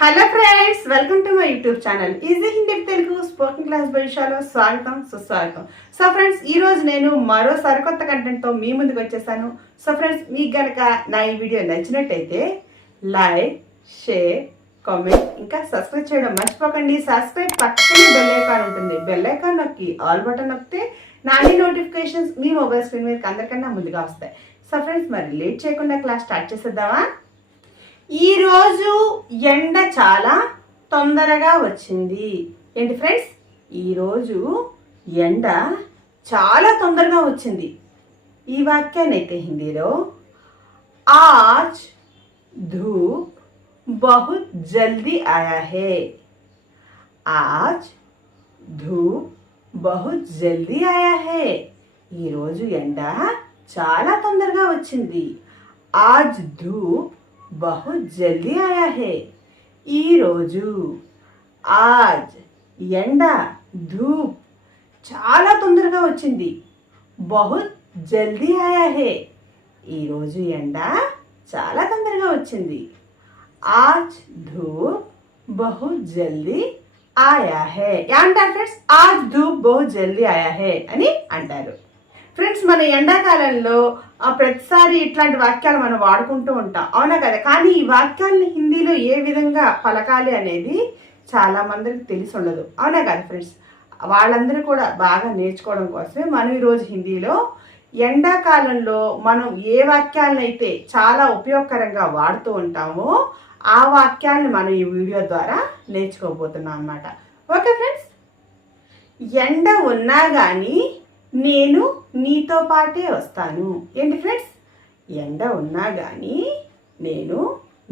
Hello friends welcome to my YouTube channel easy Hindi Telugu spoking class భవిష్యాలో స్వాగతం సుస్వాగతం so friends ఈ రోజు నేను మరో సరికొత్త కంటెంట్తో మీ ముందుకు వచ్చేసాను. సో ఫ్రెండ్స్ మీకు గనక నా ఈ వీడియో నచ్చినట్టయితే లైక్ షేర్ కామెంట్ ఇంకా సబ్స్క్రైబ్ చేయడం మర్చిపోకండి. సబ్స్క్రైబ్ పక్కనే బెల్ ఐకాన్ ఉంటుంది. బెల్ ఐకాన్ నొక్కి ఆల్ బటన్ నొక్కితే నా అన్ని నోటిఫికేషన్స్ మీ మొబైల్ స్క్రీన్ మీద అందరికన్నా ముందుగా వస్తాయి. సో ఫ్రెండ్స్ మరి లేట్ చేయకుండా క్లాస్ స్టార్ట్ చేసేద్దామా? ఈరోజు ఎండ చాలా తొందరగా వచ్చింది ఏంటి ఫ్రెండ్స్ ఈరోజు ఎండ చాలా తొందరగా వచ్చింది ఈ వాక్యాన్ని అయితే హిందీలో ఆజ్ धूप बहुत जल्दी आया है आज ధూప్ బహుత్ జల్దీ ఆయా హే ఈరోజు ఎండ చాలా తొందరగా వచ్చింది ఆజ్ ధూప్ బహుత్ జల్దీ ఆయా హే. ఈరోజు ఆజ్ ఎండ ధూప్ చాలా తొందరగా వచ్చింది. బహుత్ జల్దీ ఆయా హే. ఈరోజు ఎండ చాలా తొందరగా వచ్చింది. ఆజ్ ధూప్ బహుత్ జల్దీ ఆయా హే. ఏమంటారు ఫ్రెండ్స్? ఆజ్ ధూప్ బహుత్ జల్దీ ఆయా హే అని అంటారు. ఫ్రెండ్స్ మన ఎండాకాలంలో ఆ, ప్రతిసారి ఇట్లాంటి వాక్యాలు మనం వాడుకుంటూ ఉంటాం. అవునా కదా? కానీ ఈ వాక్యాలను హిందీలో ఏ విధంగా పలకాలి అనేది చాలా మందికి తెలిసి ఉండదు. అవునా కదా ఫ్రెండ్స్? వాళ్ళందరూ కూడా బాగా నేర్చుకోవడం కోసమే మనం ఈరోజు హిందీలో ఎండాకాలంలో మనం ఏ వాక్యాలను అయితే చాలా ఉపయోగకరంగా వాడుతూ ఉంటామో ఆ వాక్యాలను మనం ఈ వీడియో ద్వారా నేర్చుకోబోతున్నాం అనమాట ఓకే ఫ్రెండ్స్? ఎండ ఉన్నా కానీ నేను నీతో పాటే వస్తాను. ఏంటి ఫ్రెండ్స్ ఎండ ఉన్నా కానీ నేను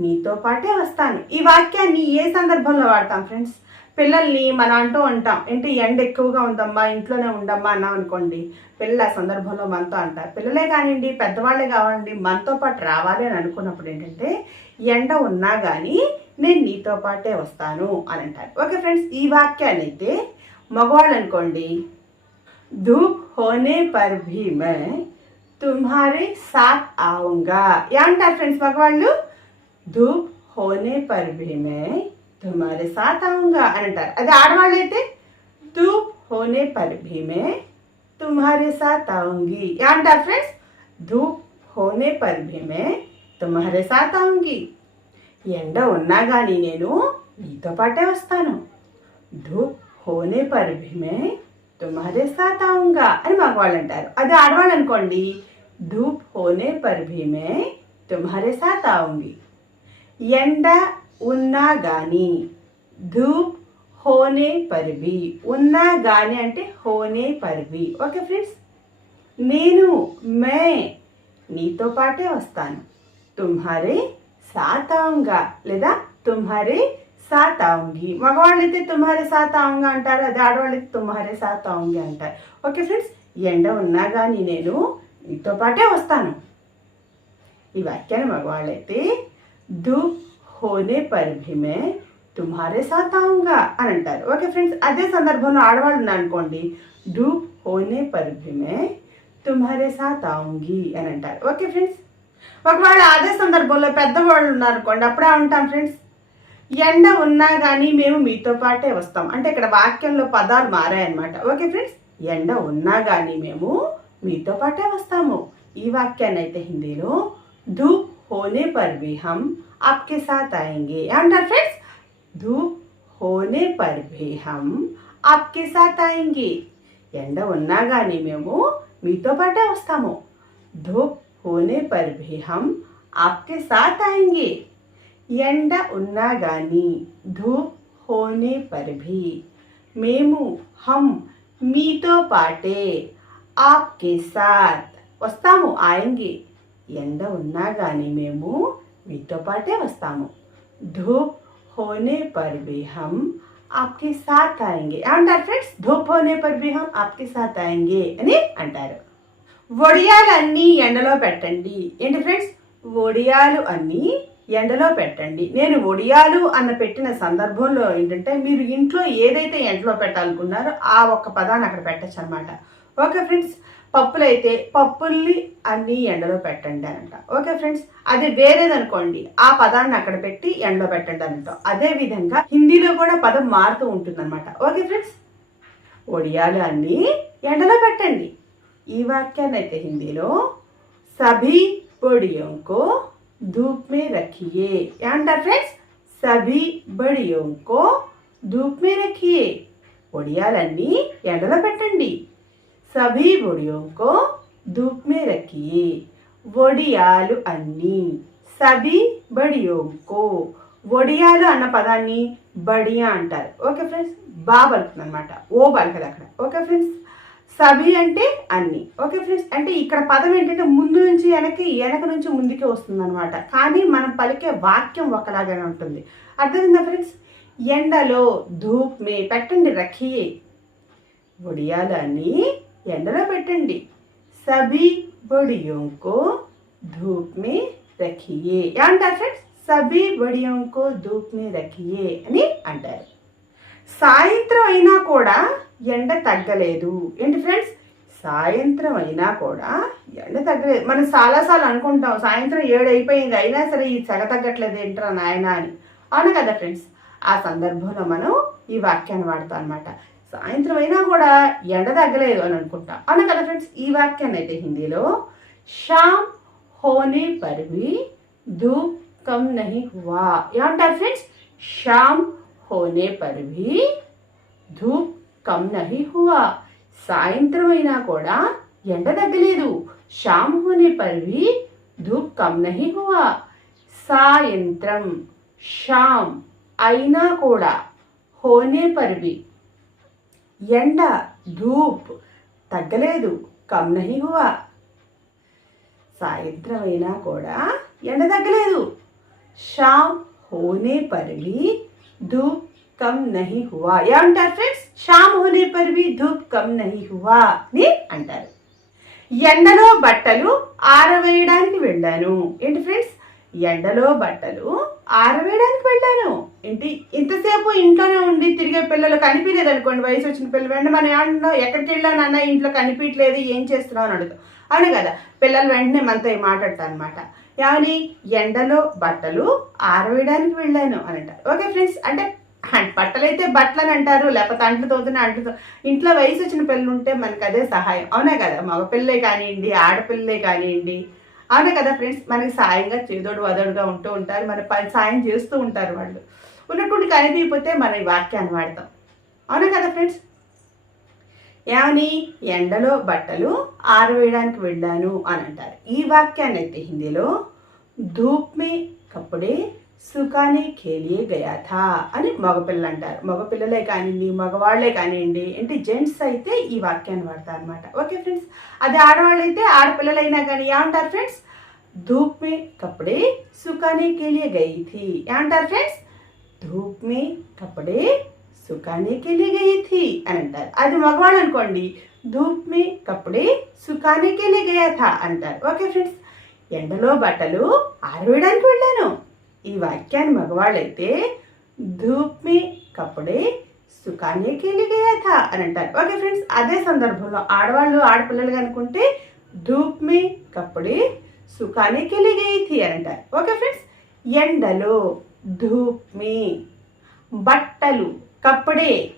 నీతో పాటే వస్తాను. ఈ వాక్యాన్ని ఏ సందర్భంలో వాడతాం ఫ్రెండ్స్ పిల్లల్ని మనం అంటూ ఉంటాం ఏంటి ఎండ ఎక్కువగా ఉందమ్మా ఇంట్లోనే ఉండమ్మా అన్నాం అనుకోండి. పిల్లల సందర్భంలో మనతో అంటారు. పిల్లలే కానివ్వండి పెద్దవాళ్ళే కావండి మనతో పాటు రావాలి అని అనుకున్నప్పుడు ఏంటంటే ఎండ ఉన్నా కానీ నేను నీతో పాటే వస్తాను అని అంటారు. ఓకే ఫ్రెండ్స్ ఈ వాక్యాన్ని అయితే మగవాళ్ళు అనుకోండి ధూప్ होने पर भी मैं तुम्हारे साथ आऊंगा। ఏమంటారు ఫ్రెండ్స్ మగవాళ్ళు ధూప్ హోనే పర్ భీ మే తుమారే సాత్ ఆవుంగా అని అంటారు అదే ఆడవాళ్ళు అయితే ధూప్ హోనే పర్ భీ మే తుమారే సాత్ ఆవుంగి ఏమంటారు ఫ్రెండ్స్ ధూప్ హోనే పర్ భీ మే తుమారే సాత్ ఆవుంగి ఎండ ఉన్నా కానీ నేను మీతో పాటే వస్తాను. ధూప్ హోనే పర్ భీ మే తుమ్హారే సాత్ ఆవుగా అని మగవాళ్ళు అంటారు అది ఆడవాళ్ళు అనుకోండి ధూప్ హోనే పర్ భీమే తుమ్హారే సాత్ ఆవుంగి ఎండ ఉన్నా గాని ధూప్ హోనే పర్వి ఉన్నా కానీ అంటే హోనే పర్వి ఓకే ఫ్రెండ్స్? నేను మే నీతో పాటే వస్తాను. తుమ్హారే సాతాంగా లేదా తుమ్హారే సాత్ ఆਉਂగి మగవాళ్ళైతే తుమ్హారే సాత్ ఆਉਂగా అంటారు అదే ఆడవాళ్ళైతే తుమ్హారే సాత్ ఆਉਂగి అంటారు. ఓకే ఫ్రెండ్స్ ఎండ ఉన్నా కానీ నేను మీతో పాటే వస్తాను. ఈ వాక్యాన్ని మగవాళ్ళైతే ధూప్ హోనే పరిభిమే తుమ్హారే సాత్ ఆవుగా అని అంటారు. ఓకే ఫ్రెండ్స్ అదే సందర్భంలో ఆడవాళ్ళు అనుకోండి ధూప్ హోనే పరిభిమే తుమ్మారే సాత్ ఆవుంగి అని అంటారు. ఓకే ఫ్రెండ్స్ ఒకవేళ అదే సందర్భంలో పెద్దవాళ్ళు ఉన్నారనుకోండి అప్పుడే ఉంటాం ఫ్రెండ్స్. ఎండ ఉన్నా కానీ మేము మీతో పాటే వస్తాం. అంటే ఇక్కడ వాక్యంలో పదాలు మారాయన్నమాట. Okay friends? ఎండ ఉన్నా కానీ మేము మీతో పాటే వస్తాము. ఈ వాక్యాన్ని అయితే హిందీలో ధూప్ హోనే పర్ భీ హమ్ ఆప్కే సాత్ ఆయంగే. అంటారు ఫ్రెండ్స్? ధూప్ హోనే పర్ భీ హమ్ ఆప్కే సాత్ ఆయంగే. ఎండ ఉన్నా కానీ మేము మీతో పాటే వస్తాము. ధూప్ హోనే పర్ భీ హమ్ ఆప్కే సాత్ ఆయంగే. ఎండ ఉన్నా కానీ ధూప్ హోనే పర్ భీ మేము హమ్ మీతో పాటే ఆప్కే సాత్. వస్తాము ఆయంగి. ఎండ ఉన్నా కానీ మేము మీతో పాటే వస్తాము. ధూప్ హోనే పర్ భీ హమ్ ఆప్కే సాత్ ఆయంగే. అంటారు ఫ్రెండ్స్? ధూప్ హోనే పర్ భీ హమ్ ఆప్కే సాత్ ఆయంగే అని అంటారు. వడియాలన్నీ ఎండలో పెట్టండి. ఏంటి ఫ్రెండ్స్? వడియాలు అన్నీ ఎండలో పెట్టండి. నేను ఒడియాలు అన్న పెట్టిన సందర్భంలో ఏంటంటే మీరు ఇంట్లో ఏదైతే ఎండలో పెట్టాలనుకున్నారో ఆ ఒక్క పదాన్ని అక్కడ పెట్టచ్చు అనమాట ఓకే ఫ్రెండ్స్? పప్పులు అయితే పప్పుల్ని అన్నీ ఎండలో పెట్టండి అనంట. Okay friends? అది వేరేదనుకోండి ఆ పదాన్ని అక్కడ పెట్టి ఎండలో పెట్టండి అనంట. అదే విధంగా హిందీలో కూడా పదం మారుతూ ఉంటుంది అనమాట ఓకే ఫ్రెండ్స్? ఒడియాలు అన్నీ ఎండలో పెట్టండి. ఈ వాక్యాన్ని అయితే హిందీలో సభీ బడియోं धूप में रखिए ఏమంటారు ఫ్రెండ్స్ సభీ బడియోं को धूप में रखिए ఒడియాలన్నీ ఎండలో పెట్టండి సభీ బొడియోं को धूप में रखिए వడియాలు అన్నీ సభీ బడియోं को వడియాలు అన్న పదాన్ని బడియా అంటారు ఓకే ఫ్రెండ్స్ బా పలుకుతుంది అనమాట ఓ పలకదు అక్కడ ఓకే ఫ్రెండ్స్ సభి అంటే అన్ని. ఓకే ఫ్రెండ్స్ అంటే ఇక్కడ పదం ఏంటంటే ముందు నుంచి వెనక్కి వెనక నుంచి ముందుకే వస్తుంది అనమాట కానీ మనం పలికే వాక్యం ఒకలాగానే ఉంటుంది. అర్థమైందా ఫ్రెండ్స్ ఎండలో ధూప్ మే పెట్టండి రఖియే ఒడియాలని ఎండలో పెట్టండి. సభి బొడియోంకో ధూప్ మే రఖియే. ఏమంటారు ఫ్రెండ్స్ సభి బొడియోంకో ధూప్ మే రఖియే అని అంటారు. సాయంత్రం అయినా కూడా ఎండ తగ్గలేదు. ఏంటి ఫ్రెండ్స్? సాయంత్రం అయినా కూడా ఎండ తగ్గలేదు. మనం చాలాసార్లు అనుకుంటాం సాయంత్రం ఏడు అయిపోయింది అయినా సరే ఈ చెగ తగ్గట్లేదు ఏంట్రా నాయన అని. అవును కదా ఫ్రెండ్స్? ఆ సందర్భంలో మనం ఈ వాక్యాన్ని వాడతాం అనమాట సాయంత్రం అయినా కూడా ఎండ తగ్గలేదు అని అనుకుంటాం. అవును కదా ఫ్రెండ్స్? ఈ వాక్యాన్ని అయితే హిందీలో షామ్ హోనే పర్వి ధూప్ కమ్ నహి హువా ఏమంటారు ఫ్రెండ్స్? షామ్ होने पर भी धूप कम नहीं हुआ సాయంత్రం అయినా కూడా ఎండ తగ్గలేదు షామ్ హోనే పర్ भी धूप कम नहीं हुआ సాయంత్రం షామ్ అయినా కూడా హోనే పర్ भी ఎండ ధూప్ తగ్గలేదు కమ్ నహి హువా సాయంత్రం అయినా కూడా ఎండ తగ్గలేదు షామ్ హోనే పర్ धूप ధూప్ కమ్ हुआ। హువా अंटार ఫ్రెండ్స్ शाम होने पर भी ధూప్ कम नहीं हुआ అని అంటారు ఎండలో బట్టలు ఆరవేయడానికి వెళ్ళాను। ఏంటి ఫ్రెండ్స్ ఎండలో బట్టలు ఆరవేయడానికి వెళ్ళాను. ఏంటి? ఇంతసేపు ఇంట్లోనే ఉండి తిరిగే పిల్లలు కనిపించలేదు అనుకోండి వయసు వచ్చిన పిల్లలు. వెంటనే మనం ఏమన్నా ఎక్కడికి వెళ్ళాను అన్న? ఇంట్లో కనిపించలేదు ఏం చేస్తున్నావు? అని అడుగుతాం. అవును కదా? పిల్లలు వెంటనే మనతో మాట్లాడతాను అనమాట ఏమని? ఎండలో బట్టలు ఆరవేయడానికి వెళ్ళాను అని అంటారు ఓకే ఫ్రెండ్స్ అంటే బట్టలైతే బట్టలు అని అంటారు లేకపోతే అంట్లు తోతున్న అంట్లు ఇంట్లో వయసు వచ్చిన పిల్లలు ఉంటే మనకు అదే సహాయం. అవునా కదా? మగపిల్లే కానివ్వండి ఆడపిల్లలే కానివ్వండి. అవునా కదా ఫ్రెండ్స్? మనకి సాయంగా చేదోడు వదోడుగా ఉంటూ ఉంటారు మన పని సాయం చేస్తూ ఉంటారు వాళ్ళు. ఉన్నటువంటి కనిపించకపోతే మనం ఈ వాక్యాన్ని వాడతాం. అవునా కదా ఫ్రెండ్స్? ఏమని? ఎండలో బట్టలు ఆరవేయడానికి వెళ్ళాను అని అంటారు. ఈ వాక్యాన్ని అయితే హిందీలో ధూప్ మే కప్పుడే సుఖానే ఖేలియే గయా థా అని మగపిల్లలు అంటారు. మగపిల్లలే కానివ్వండి మగవాళ్ళే కానివ్వండి అంటే జెంట్స్ అయితే ఈ వాక్యాన్ని వాడతారు అనమాట ఓకే ఫ్రెండ్స్? అదే ఆడవాళ్ళు అయితే ఆడపిల్లలైనా కానీ ఏమంటారు ఫ్రెండ్స్? ధూప్ మే కప్పుడే సుఖానే కేలియే గయి థీ ఏమంటారు ఫ్రెండ్స్? ధూప్ మే కప్పుడే సుఖానికి కేలియే గయి థీ అని అంటారు. అది మగవాళ్ళు అనుకోండి ధూప్ మీ కప్పుడే సుఖానికి కేలియే గయా థా అంటారు. ఓకే ఫ్రెండ్స్ ఎండలో బట్టలు ఆరవేయడానికి వెళ్ళాను. ఈ వాక్యాన్ని మగవాళ్ళైతే ధూప్ మీ కప్పుడే సుఖానే కేలిగయా థా అని అంటారు. ఓకే ఫ్రెండ్స్ అదే సందర్భంలో ఆడవాళ్ళు ఆడపిల్లలు కనుకుంటే ధూప్ మీ కప్పుడే సుఖానే కేలిగయి థీ అని అంటారు. ఓకే ఫ్రెండ్స్ ఎండలో ధూప్ మీ బట్టలు కప్పుడే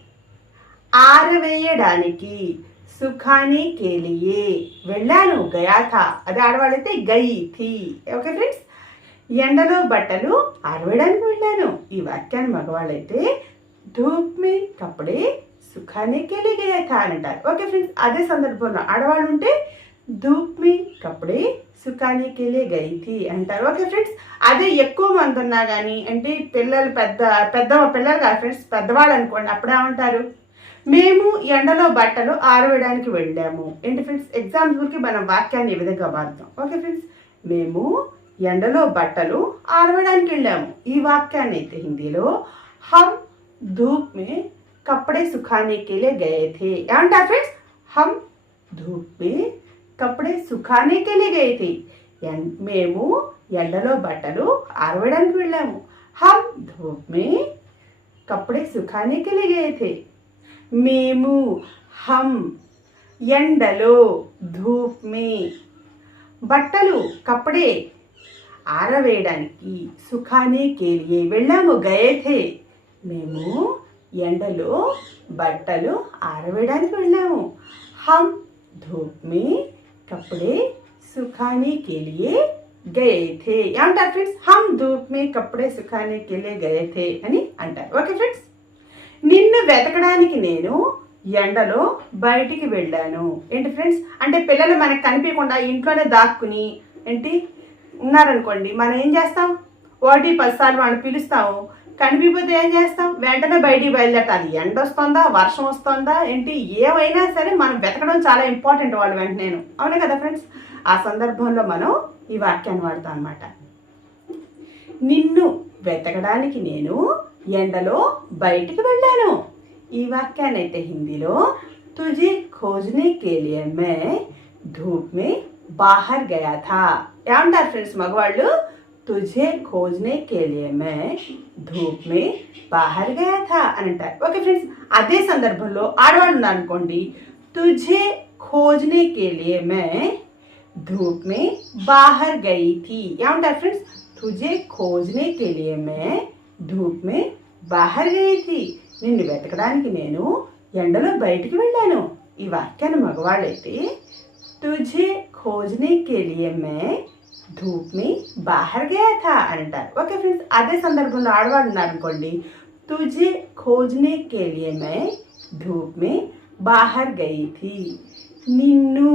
ఆరవేయడానికి సుఖానే కేలియే. వెళ్ళాను గయాథా. అది ఆడవాళ్ళైతే గయి థీ ఓకే ఫ్రెండ్స్? ఎండలో బట్టలు ఆరవేయడానికి వెళ్ళాను. ఈ వాక్యాన్ని మగవాళ్ళైతే ధూప్ మే కప్పుడే సుఖాన్ని కేలి గయాథ అని అంటారు. ఓకే ఫ్రెండ్స్ అదే సందర్భంలో ఆడవాళ్ళు ఉంటే ధూప్ మే కప్పుడే సుఖాన్ని కేలే గైతి అంటారు. ఓకే ఫ్రెండ్స్ అదే ఎక్కువ మంది ఉన్నా కానీ అంటే పిల్లలు పెద్ద పెద్ద పిల్లలు కాదు ఫ్రెండ్స్ పెద్దవాళ్ళు అనుకోండి అప్పుడేమంటారు మేము ఎండలో బట్టలు ఆరవేయడానికి వెళ్ళాము. ఏంటి ఫ్రెండ్స్ ఎగ్జాంపుల్కి మనం వాక్యాన్ని ఈ విధంగా వాడతాం. ఓకే ఫ్రెండ్స్ మేము ఎండలో బట్టలు ఆరవేయడానికి వెళ్ళాము. ఈ వాక్యాన్ని అయితే హిందీలో హమ్ ధూప్ మే కప్పడే సుఖానే కేలే గయే థే. ఏమంటారు ఫ్రెండ్స్ హమ్ ధూప్ మే కప్పుడే సుఖానేకెళ్ళి గయి థీ మేము ఎండలో బట్టలు ఆరవడానికి వెళ్ళాము. హమ్ ధూప్ మే కప్పుడే సుఖానేకెళ్ళి గయి థే మేము హమ్ ఎండలో ధూప్ మే బట్టలు కప్పుడే ఆరవేయడానికి సుఖానే కేలియే వెళ్ళాము గయేథే మేము ఎండలో బట్టలు ఆరవేయడానికి వెళ్ళాము. హమ్ ధూప్ మే కప్పుడే సుఖానే కేలియే గయే థే ఏమంటారు ఫ్రెండ్స్ హమ్ ధూప్ మే కప్పుడే సుఖానే కేలియే గయే థే అని అంటారు. ఓకే ఫ్రెండ్స్ నిన్ను వెతకడానికి నేను ఎండలో బయటికి వెళ్ళాను. ఏంటి ఫ్రెండ్స్ అంటే పిల్లలు మనకు కనిపించకుండా ఇంట్లోనే దాక్కుని ఏంటి? ఉన్నారనుకోండి మనం ఏం చేస్తాం? ఒకటి పదిసార్లు వాళ్ళని పిలుస్తాము. కనిపిపోతే ఏం చేస్తాం? వెంటనే బయటికి బయలుదేరతాం అది ఎండ వస్తుందా? వర్షం వస్తుందా? ఏంటి? ఏమైనా సరే మనం వెతకడం చాలా ఇంపార్టెంట్ వాళ్ళు వెంటనే అవునే కదా ఫ్రెండ్స్ ఆ సందర్భంలో మనం ఈ వాక్యాన్ని వాడతాం అనమాట నిన్ను వెతకడానికి నేను ఎండలో బయటికి వెళ్ళాను. ఈ వాక్యాన్ని అయితే హిందీలో తుజే ఖోజ్ని కే లియే మే ధూప్ మే బాహర్ గయా థా. ఏమంటారు ఫ్రెండ్స్ మగవాళ్ళు? తుజే ఖోజ్నే కే లియే మే ధూప్ మే బాహర్ గయా థా అని అంటారు ఓకే ఫ్రెండ్స్ అదే సందర్భంలో ఆడవాళ్ళు ఉన్నారు అనుకోండి తుజే ఖోజ్నే కే లియే మే धूप में बाहर गई थी ఏమంటారు ఫ్రెండ్స్ తుజే ఖోజ్నే కే లియే మే ధూప్ మే బాహర్ గయి థీ నిన్ను వెతకడానికి నేను ఎండలో బయటికి వెళ్ళాను ఈ వాక్యాన్ని మగవాళ్ళైతే తుజే ఖోజ్నే కే లియే మే ధూప్ మీ బాహర్ గయా థా అని అంటారు. ఓకే ఫ్రెండ్స్ అదే సందర్భంలో ఆడవాడు అనుకోండి తుజే ఖోజ్నే కేలియే మే ధూప్ మీ బాహర్ గయి థీ. నిన్ను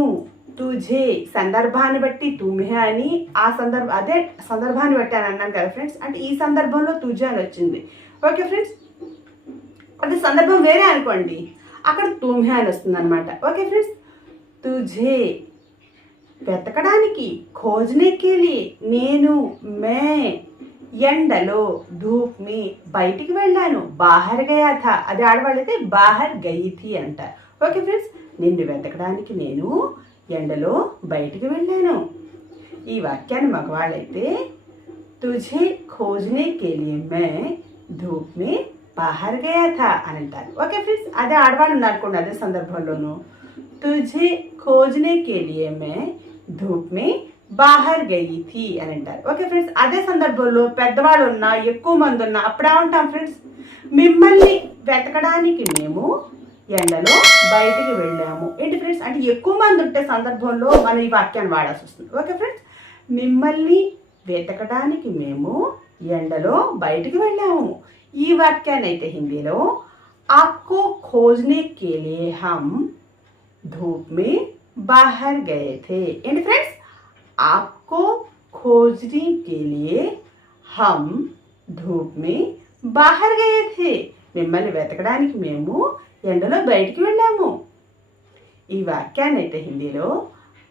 తుజే సందర్భాన్ని బట్టి తుమ్హే అని ఆ సందర్భ అదే సందర్భాన్ని బట్టి అని అన్నాను కదా ఫ్రెండ్స్ అంటే ఈ సందర్భంలో తుజే అని వచ్చింది. ఓకే ఫ్రెండ్స్ అదే సందర్భం వేరే అనుకోండి అక్కడ తుమ్హే అని వస్తుంది అనమాట ఓకే ఫ్రెండ్స్ తుజే వెతకడానికి ఖోజనెక్కేలి నేను మే ఎండలో ధూప్ మీ బయటికి వెళ్ళాను. బాహర్ గయాథ. అది ఆడవాళ్ళైతే బాహర్ గయిథి అంటారు ఓకే ఫ్రెండ్స్ నిన్ను వెతకడానికి నేను ఎండలో బయటికి వెళ్ళాను. ఈ వాక్యాన్ని మగవాళ్ళైతే తుజే ఖోజనే కెలియే మే ధూప్ మీ బాహర్ గయాథ అని అంటారు. ఓకే ఫ్రెండ్స్ అదే ఆడవాళ్ళు ఉన్నారనుకోండి అదే సందర్భంలోనూ. తుజే ఖోజనే కెలియే మే ధూప్ మే బాహర్ గయీ థీ అని అంటారు. ఓకే ఫ్రెండ్స్ అదే సందర్భంలో పెద్దవాళ్ళు ఉన్నా ఎక్కువ మంది ఉన్నా అప్పుడే ఉంటాం ఫ్రెండ్స్ మిమ్మల్ని వెతకడానికి మేము ఎండలో బయటికి వెళ్ళాము. ఏంటి ఫ్రెండ్స్ అంటే ఎక్కువ మంది ఉంటే సందర్భంలో మనం ఈ వాక్యాన్ని వాడాల్సి వస్తుంది. ఓకే ఫ్రెండ్స్ మిమ్మల్ని వెతకడానికి మేము ఎండలో బయటికి వెళ్ళాము. ఈ వాక్యాన్ని అయితే హిందీలో ఆప్కో ఖోజ్నే కేలే హమ్ ధూప్ మే बाहर गए थे ఏంటి ఫ్రెండ్స్ आपको खोजने के लिए हम धूप में बाहर गए थे మిమ్మల్ని వెతకడానికి మేము ఎండలో బయటికి వెళ్ళాము ఈ వాక్యాన్ని అయితే హిందీలో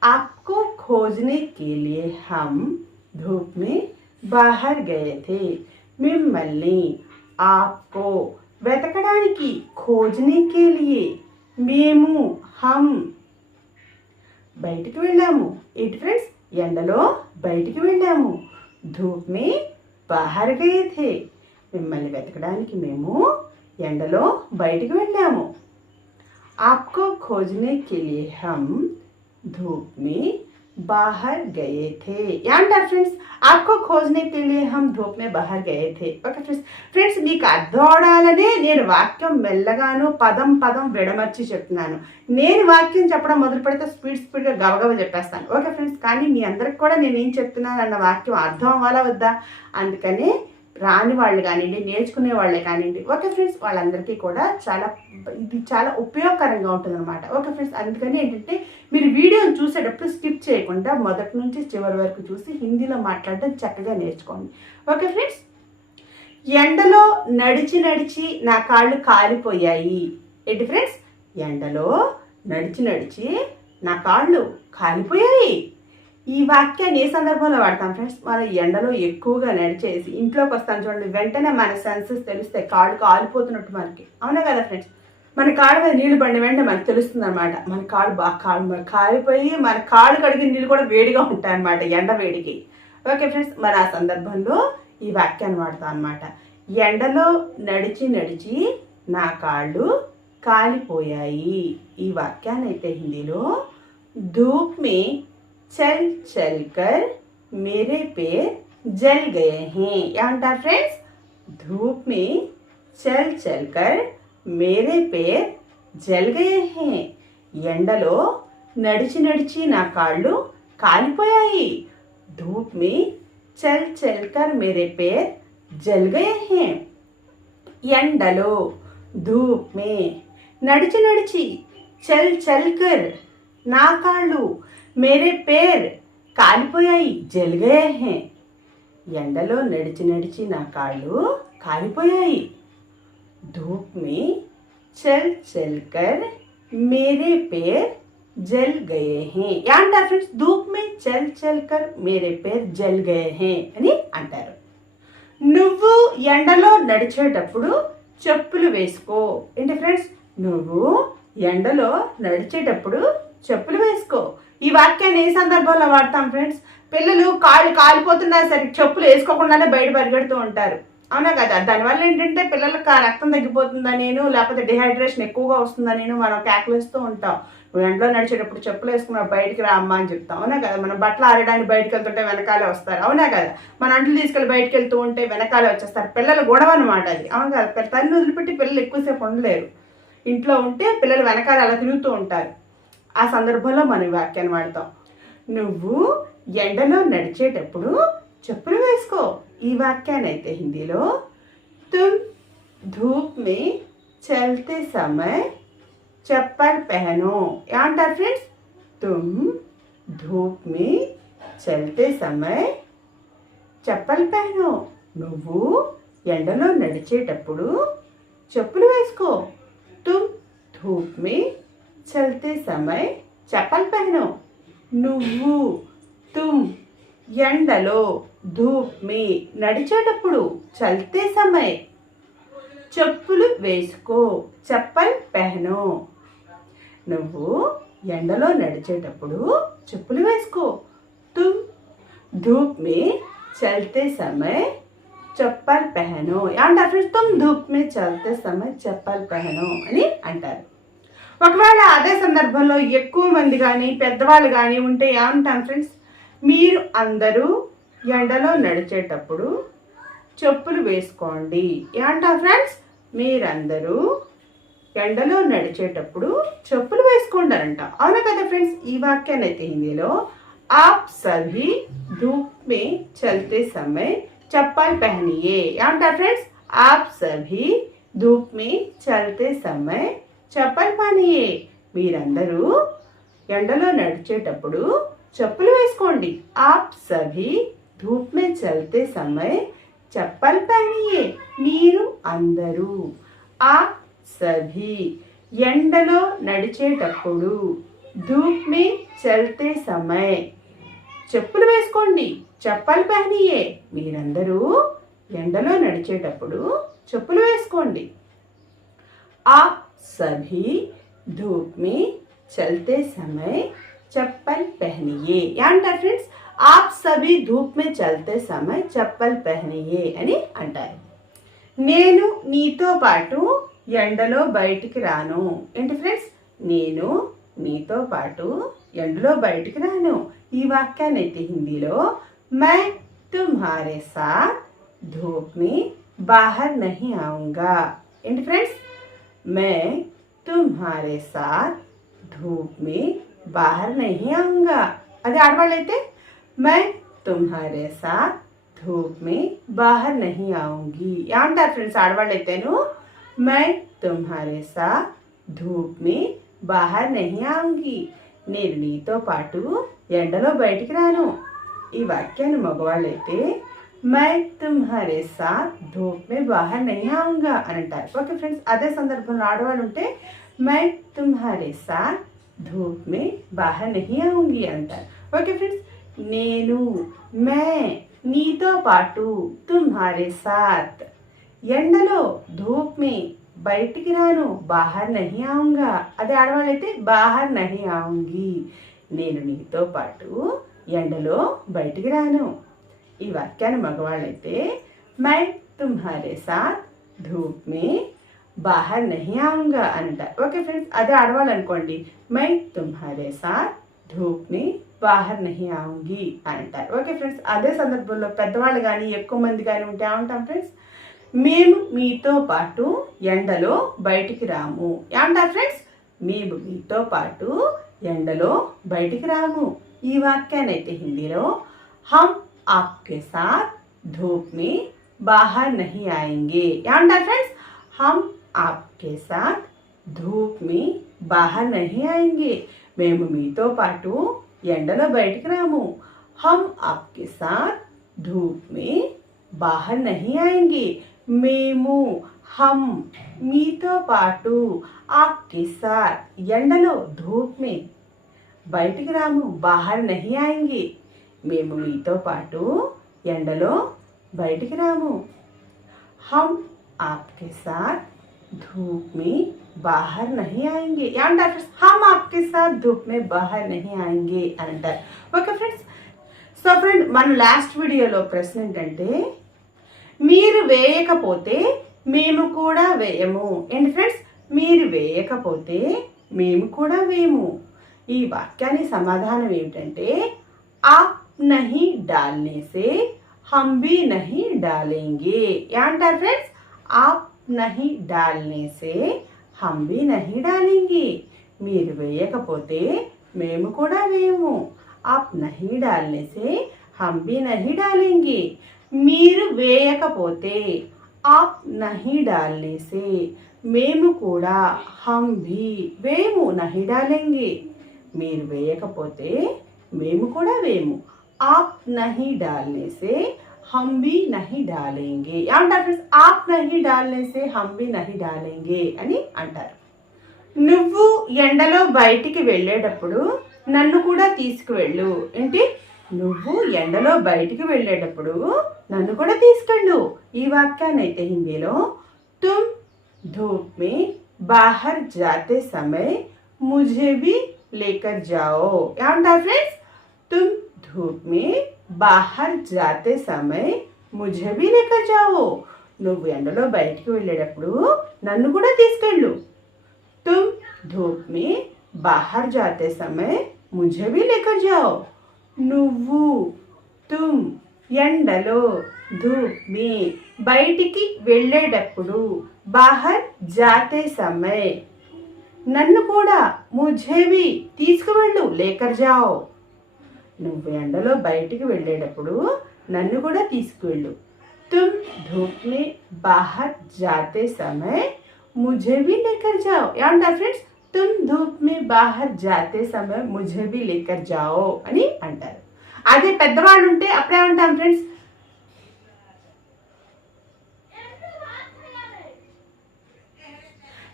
आपको खोजने के लिए हम धूप में बाहर गए थे మిమ్మల్ని आपको వెతకడానికి खोजने के लिए మేము హమ్ బయటికి వెళ్ళాము. ఏంటి ఫ్రెండ్స్ ఎండలో బయటికి వెళ్ళాము. ధూప్ మీ గయే మిమ్మల్ని వెతకడానికి మేము ఎండలో బయటికి వెళ్ళాము. ఆప్కో ఖోజనే కే లియే హమ్ ధూప్ మీ बाहर गए थे ఏమంటారు ఫ్రెండ్స్ ఆప్కో ఖోజ్నే కే లియే హమ్ ధూప్ మే బాహర్ గయే థే ఓకే ఫ్రెండ్స్ ఫ్రెండ్స్ మీకు అర్థం అవడాలనే నేను వాక్యం మెల్లగాను పదం పదం విడమర్చి చెప్తున్నాను నేను వాక్యం చెప్పడం మొదలు పెడితే స్పీడ్ స్పీడ్గా గబగబ చెప్పేస్తాను ఓకే ఫ్రెండ్స్ కానీ మీ అందరికి కూడా నేను ఏం చెప్తున్నాను అన్న వాక్యం అర్థం అవ్వాలా వద్దా అందుకనే రాని వాళ్ళు కానివ్వండి నేర్చుకునే వాళ్ళే కానివ్వండి ఓకే ఫ్రెండ్స్ వాళ్ళందరికీ కూడా చాలా ఇది చాలా ఉపయోగకరంగా ఉంటుంది అనమాట ఓకే ఫ్రెండ్స్ అందుకని ఏంటంటే మీరు వీడియోని చూసేటప్పుడు స్కిప్ చేయకుండా మొదటి నుంచి చివరి వరకు చూసి హిందీలో మాట్లాడడం చక్కగా నేర్చుకోండి. ఓకే ఫ్రెండ్స్ ఎండలో నడిచి నడిచి నా కాళ్ళు కాలిపోయాయి. ఏంటి ఫ్రెండ్స్ ఎండలో నడిచి నడిచి నా కాళ్ళు కాలిపోయాయి. ఈ వాక్యాన్ని ఏ సందర్భంలో వాడతాం ఫ్రెండ్స్? మనం ఎండలో ఎక్కువగా నడిచేసి ఇంట్లోకి వస్తాం చూడండి వెంటనే మన సెన్సెస్ తెలుస్తాయి కాళ్ళు కాలిపోతున్నట్టు మనకి. అవునా కదా ఫ్రెండ్స్? మన కాళ్ళ మీద నీళ్ళు పడిన వెంటనే మనకు తెలుస్తుంది అనమాట మన కాళ్ళు బాగా కాళ్ళు మన కాలిపోయి మన కాళ్ళు కడిగిన నీళ్ళు కూడా వేడిగా ఉంటాయి అనమాట ఎండ వేడికి. ఓకే ఫ్రెండ్స్ మరి ఆ సందర్భంలో ఈ వాక్యాన్ని వాడతాం అనమాట ఎండలో నడిచి నడిచి నా కాళ్ళు కాలిపోయాయి. ఈ వాక్యాన్ని అయితే హిందీలో ధూప్ మే చల్ చల్ కర్ మేరే పేర్ జల్ గయే హే ఏమంటారు ఫ్రెండ్స్ ధూప్ మే చల్ చల్ కర్ మేరే పేర్ జల్ గయే హే ఎండలో నడిచి నడిచి నా కాళ్ళు కాలిపోయాయి. ధూప్ మే చల్ చల్ కర్ మేరే పేర్ జల్ గయే హే ఎండలో ధూప్ మే నడిచి నడిచి చల్ చల్ కర్ నా కాళ్ళు మేరే పేర్ కాలిపోయాయి జలిగే హే ఎండలో నడిచి నడిచి నా కాళ్ళు కాలిపోయాయి. ధూప్ మే చల్ చల్ కర్ మేరే పేర్ జల్ గయే హే అంటే ఫ్రెండ్స్ ధూప్ మే చల్ చల్ కర్ మేరే పేర్ జల్ గయే హే అని అంటారు. నువ్వు ఎండలో నడిచేటప్పుడు చెప్పులు వేసుకో. ఏంటి ఫ్రెండ్స్ నువ్వు ఎండలో నడిచేటప్పుడు చెప్పులు వేసుకో. ఈ వాక్యాన్ని ఏ సందర్భంలో వాడతాం ఫ్రెండ్స్? పిల్లలు కాళ్ళు కాలిపోతున్నా సరే చెప్పులు వేసుకోకుండానే బయట పరిగెడుతూ ఉంటారు. అవునా కదా? దానివల్ల ఏంటంటే పిల్లలకు రక్తం తగ్గిపోతుందా నేను? లేకపోతే డిహైడ్రేషన్ ఎక్కువగా వస్తుందా నేను? మనం క్యాకులేస్తూ ఉంటాం. నువ్వు ఎండలో నడిచేటప్పుడు చెప్పులు వేసుకున్నా బయటికి రా అమ్మ అని చెప్తాం. అవునా కదా? మనం బట్టలు ఆడడానికి బయటకు వెళ్తుంటే వెనకాలే వస్తారు. అవునా కదా? మన అంట్లు తీసుకెళ్ళి బయటకు వెళ్తూ ఉంటే వెనకాలే వచ్చేస్తారు. పిల్లల గొడవ అనమాట అది. అవును కదా? పిల్ల- తల్లిని వదిలిపెట్టి పిల్లలు ఎక్కువసేపు ఉండలేరు. ఇంట్లో ఉంటే పిల్లలు వెనకాల అలా తిరుగుతూ ఉంటారు. ఆ సందర్భంలో మనం వాక్యాన్ని వాడతాం. నువ్వు ఎండలో నడిచేటప్పుడు చెప్పులు వేసుకో. ఈ వాక్యాన్ని అయితే హిందీలో తుమ్ ధూప్ మే చల్తే సమయ చప్పల్ పెహనో. ఏమంటారు ఫ్రెండ్స్? తుమ్ ధూప్ మే చల్తే సమయ్ చెప్పల్ పెహనో. నువ్వు ఎండలో నడిచేటప్పుడు చెప్పులు వేసుకో. తుమ్ ధూప్ మే చల్తే సమయ్ చెప్పల్ పహనో నువ్వు తుమ్ ఎండలో ధూప్ మీ నడిచేటప్పుడు చల్తే సమయ్. చెప్పులు వేసుకో చెప్పల్ పెహనో నువ్వు ఎండలో నడిచేటప్పుడు చెప్పులు వేసుకో. తుమ్ ధూప్ మీ చల్తే సమయ్ చెప్పల్ పెహనో ఏమంటారు? తుమ్ ధూప్ మీ చల్తే సమయ్ చెప్పల్ పెహనో అని అంటారు. ఒకవేళ అదే సందర్భంలో ఎక్కువ మంది కానీ పెద్దవాళ్ళు కానీ ఉంటే ఏమంటాం ఫ్రెండ్స్ మీరు అందరూ ఎండలో నడిచేటప్పుడు చెప్పులు వేసుకోండి. ఏమంటారు ఫ్రెండ్స్ మీరందరూ ఎండలో నడిచేటప్పుడు చెప్పులు వేసుకోండి అంట. అవునా కదా ఫ్రెండ్స్ ఈ వాక్యాన్ని అయితే హిందీలో ఆప్ సభీ ధూప్ మే చల్తే సమయ్ చప్పల్ పహనియే. ఏమంటారు ఫ్రెండ్స్ ఆప్ సభీ ధూప్ మే చల్తే సమయ చప్పల్ పహనియే మీరందరూ ఎండలో నడిచేటప్పుడు చెప్పులు వేసుకోండి. ఆప్ సభి ధూప్ మే చల్తే సమయ్ చప్పల్ పహనియే మీరు అందరూ ఆప్ సభి ఎండలో నడిచేటప్పుడు ధూప్ మే చల్తే సమయ్ చెప్పులు వేసుకోండి. చెప్పలు పహనియే మీరందరూ ఎండలో నడిచేటప్పుడు చెప్పులు వేసుకోండి. ఆప్ సభీ धूप में चलते समय చప్పల్ पहनिए। అంటారు ఫ్రెండ్స్ ఆప్ సభీ ధూప్ మే చల్తే సమయ్ చప్పల్ పహనియే అని అంటారు నేను నీతో పాటు ఎండలో బయటికి రాను ఏంటి ఫ్రెండ్స్ నేను నీతో పాటు ఎండలో బయటికి రాను ఈ వాక్యాన్ని అయితే హిందీలో మై తుమ్హారే సాత్ ధూప్ మే బాహర్ నహి ఆऊंगा ఏంటి ఫ్రెండ్స్ मैं तुम्हारे साथ धूप में बाहर नहीं आऊंगा అదే ఆడవాళ్ళైతే मैं तुम्हारे साथ धूप में बाहर नहीं आऊंगी ఏమంటారు ఫ్రెండ్స్ ఆడవాళ్ళైతేను मैं तुम्हारे साथ धूप में बाहर नहीं आऊंगी నేను నీతో పాటు ఎండలో బయటికి రాను ఈ వాక్యాన్ని మగవాళ్ళైతే మై తుమ్హరే సాత్ ధూప్ మే బాహర్ నహీ ఆంగా అని అంటారు. ఓకే ఫ్రెండ్స్ అదే సందర్భంలో ఆడవాళ్ళు ఉంటే మై తుమ్హరే సాత్ ధూప్ మే బాహర్ నహీ ఆంగి అంటారు. ఓకే ఫ్రెండ్స్ నేను మే నీతో పాటు తుమ్హారే సాత్ ఎండలో ధూప్ మే బయటికి రాను బాహర్ నహి ఆవుంగా. అదే ఆడవాళ్ళైతే బాహర్ నహి ఆవుంగి నేను నీతో పాటు ఎండలో బయటికి రాను. ఈ వాక్యాన్ని మగవాళ్ళైతే మై తుమ్హారే సాత్ ధూప్ మే బాహర్ నహియాంగా ఆంగా అంటారు ఓకే ఫ్రెండ్స్ అదే ఆడవాళ్ళనుకోండి మై తుమ్హారే సాత్ ధూప్ మే బాహర్ నహి అని అంటారు ఓకే ఫ్రెండ్స్ అదే సందర్భంలో పెద్దవాళ్ళు కానీ ఎక్కువ మంది కానీ ఉంటే ఏమంటాం ఫ్రెండ్స్ మేము మీతో పాటు ఎండలో బయటికి రాము ఏమంటారు ఫ్రెండ్స్ మేము మీతో పాటు ఎండలో బయటికి రాము ఈ వాక్యాన్ని అయితే హిందీలో హమ్ ఆప్కే సాత్ ధూప్ మే బాహర్ నహి ఆయేంగే ఏమంటారు ఫ్రెండ్స్ హమ్ ఆప్కే సాత్ ధూప్ మే బాహర్ నహి ఆయేంగే మేము మీతో పాటు ఎండలో బయటికి రాము హమ్ ఆప్కే సాత్ ధూప్ మే బాహర్ నహి ఆయేంగే మేము హమ్ మీతో పాటు ఆప్కే సాత్ ఎండలో ధూప్ మే బయటికి రాము బాహర్ నహి ఆయేంగే మేము మీతో పాటు ఎండలో బయటికి రాము. హమ్ ఆప్కే సాత్ ధూప్ మే బాహర్ నహి ఆయంగే. ఏమంటారు ఫ్రెండ్స్ హమ్ ఆప్కే సాత్ ధూప్ మే బాహర్ నహి ఆయంగే అని అంటారు. ఓకే ఫ్రెండ్స్ సో ఫ్రెండ్ మన లాస్ట్ వీడియోలో ప్రశ్న ఏంటంటే మీరు వేయకపోతే మేము కూడా వేయము. ఏంటి ఫ్రెండ్స్ మీరు వేయకపోతే మేము కూడా వేయము. ఈ వాక్యానికి సమాధానం ఏమిటంటే ఆ नहीं डालने సే హమ్ భీ नहीं డాలేంగే ఏమంటారు ఫ్రెండ్స్ ఆప్ నహి డాల్నే సే హమ్ భీ నహి డాలేంగే మీరు వేయకపోతే మేము కూడా వేయము ఆప్ నహి డాల్నే సే హమ్ భీ నహి డాలేంగే మీరు వేయకపోతే ఆప్ నహి డాల్నే సే మేము కూడా హమ్ భీ వేము నహి డాలేంగే మీరు వేయకపోతే మేము కూడా వేము ఆప్ నహి డాల్నే సే హమ్ భీ నహి డాలేంగే ఏమంటారు ఫ్రెండ్స్ ఆప్ నహి డాల్నే సే హమ్ భీ నహి డాలేంగే అని అంటారు నువ్వు ఎండలో బయటికి వెళ్ళేటప్పుడు నన్ను కూడా తీసుకువెళ్ళు ఏంటి నువ్వు ఎండలో బయటికి వెళ్ళేటప్పుడు నన్ను కూడా తీసుకెళ్ళు ఈ వాక్యాన్ని అయితే హిందీలో తుమ్ धूप में बाहर जाते समय मुझे भी लेकर जाओ ఏమంటారు ఫ్రెండ్స్ तुम धूप में బాహర్ జాతే సమయ్ ముజే భీ లేకర్ జావో నువ్వు ఎండలో బయటికి వెళ్ళేటప్పుడు నన్ను కూడా తీసుకెళ్ళు। తుమ్ ధూప్ మీ బాహర్ జాతే సమయ్ ముజే లేకర్ జావో। నువ్వు తుమ్ ఎండలో ధూప్ మీ బయటికి వెళ్ళేటప్పుడు బాహర్ జాతే సమయ నన్ను కూడా ముజేవి తీసుకువెళ్ళు లేకర్ జావో। నువ్వు ఎండలో బయటికి వెళ్ళేటప్పుడు నన్ను కూడా తీసుకువెళ్ళు. తుమ్ ధూప్ని మే బాహర్ జాతే సమయ ముझे भी लेकर जाओ ఏమంటా ఫ్రెండ్స్ తుమ్ ధూప్ బాహర్ జాతే సమయ ముझे भी జావో అని అంటారు. అదే పెద్దవాళ్ళు ఉంటే అప్పుడేమంటాం ఫ్రెండ్స్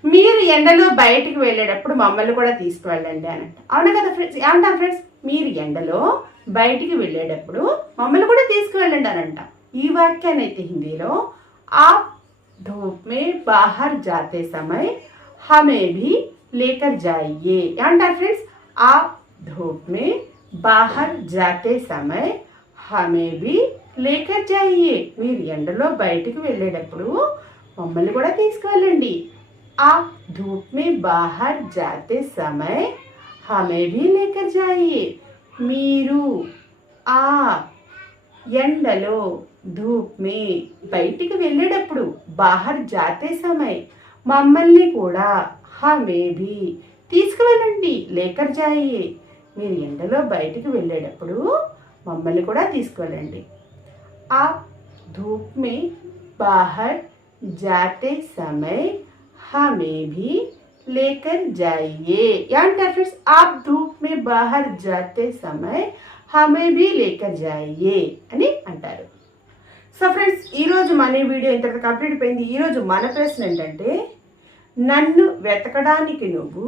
మీరు ఎండలో బయటికి వెళ్ళేటప్పుడు మమ్మల్ని కూడా తీసుకువెళ్ళండి అని అవును కదా ఫ్రెండ్స్ ఏమంటాం ఫ్రెండ్స్ మీరు ఎండలో బయటికి వెళ్ళేటప్పుడు మమ్మల్ని కూడా తీసుకువెళ్ళండి అని అంట ఈ వాక్యాన్ని అయితే హిందీలో आप धूप में बाहर जाते समय हमें भी लेकर जाइए ఏమంటారు ఫ్రెండ్స్ आप धूप में बाहर जाते समय हमें भी లేకర్ జాయియే మీరు ఎండలో బయటికి వెళ్ళేటప్పుడు మమ్మల్ని కూడా తీసుకువెళ్ళండి ఆ धूप में बाहर जाते समय हमें भी लेकर जाइए మీరు ఆ ఎండలో ధూప్ మే బయటికి వెళ్ళేటప్పుడు బాహర్ జాతే సమయ్ మమ్మల్ని కూడా హమే భీ తీసుకువెళ్ళండి లేకర్ జాయియే మీరు ఎండలో బయటికి వెళ్ళేటప్పుడు మమ్మల్ని కూడా తీసుకువెళ్ళండి ఆ ధూప్ మే బాహర్ జాతే సమయ్ హమే लेकर जाइए। జాయియే ఏమంటారు आप ఆప్ में మే जाते समय हमें भी लेकर जाइए అని అంటారు సో ఫ్రెండ్స్ ఈరోజు మన ఈ వీడియో ఇంత కంప్లీట్ అయిపోయింది ఈరోజు మన ప్రశ్న ఏంటంటే నన్ను వెతకడానికి నువ్వు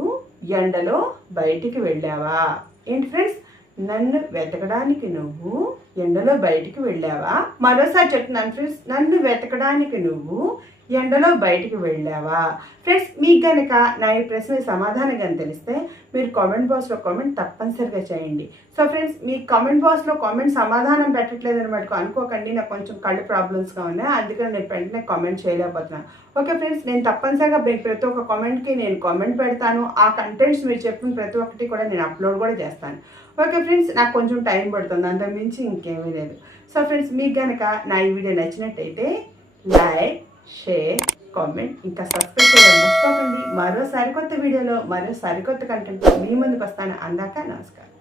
ఎండలో బయటికి వెళ్ళావా ఏంటి ఫ్రెండ్స్ నన్ను వెతకడానికి నువ్వు ఎండలో బయటికి వెళ్ళావా? మరోసారి చెప్తున్నాను ఫ్రెండ్స్ నన్ను వెతకడానికి నువ్వు ఎండలో బయటికి వెళ్ళావా? ఫ్రెండ్స్ మీకు కనుక నా ఈ ప్రశ్న సమాధానం కానీ తెలిస్తే మీరు కామెంట్ బాక్స్లో కామెంట్ తప్పనిసరిగా చేయండి. సో ఫ్రెండ్స్ మీ కామెంట్ బాక్స్లో కామెంట్ సమాధానం పెట్టట్లేదు అనమాట అనుకోకండి నాకు కొంచెం కళ్ళు ప్రాబ్లమ్స్గా ఉన్నాయి అందుకని నేను వెంటనే కామెంట్ చేయలేకపోతున్నాను. ఓకే ఫ్రెండ్స్ నేను తప్పనిసరిగా మీ ప్రతి ఒక్క కామెంట్కి నేను కామెంట్ పెడతాను. ఆ కంటెంట్స్ మీరు చెప్పిన ప్రతి ఒక్కటి కూడా నేను అప్లోడ్ కూడా చేస్తాను. ఓకే ఫ్రెండ్స్ నాకు కొంచెం టైం పడుతుంది అంతకుమించి ఇంకేమీ లేదు. సో ఫ్రెండ్స్ మీకు కనుక నా ఈ వీడియో నచ్చినట్టయితే లైక్ షేర్ కామెంట్ ఇంకా సబ్స్క్రైబ్ చేయడం మర్చిపోకండి. మరో సరికొత్త వీడియోలో మరో సరికొత్త కంటెంట్ మీ ముందుకు వస్తాను. అందాక నమస్కారం.